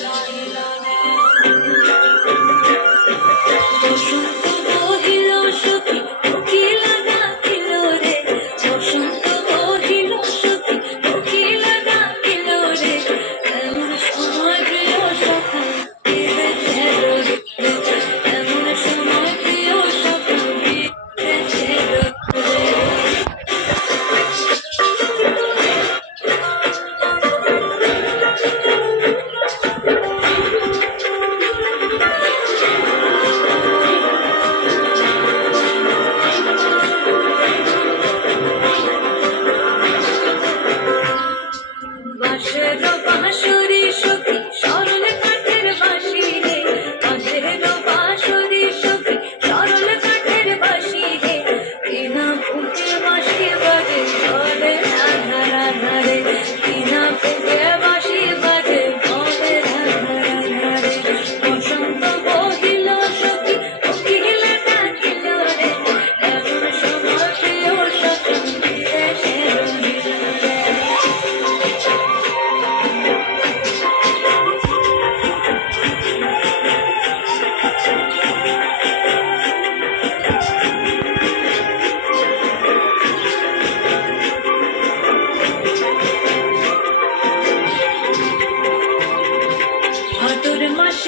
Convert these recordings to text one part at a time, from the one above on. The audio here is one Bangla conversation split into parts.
Johnny. কৃষ্ণ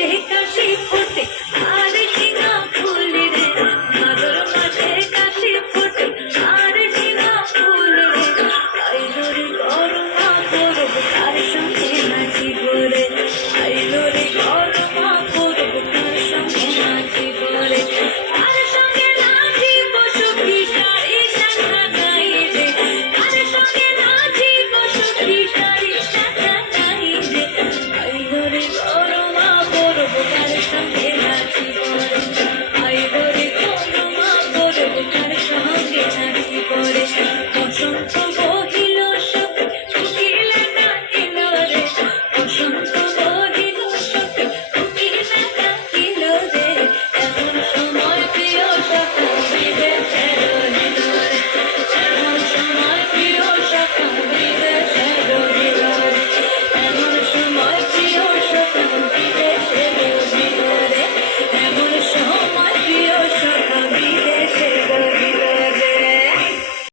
কাশে কাশে ফোটে।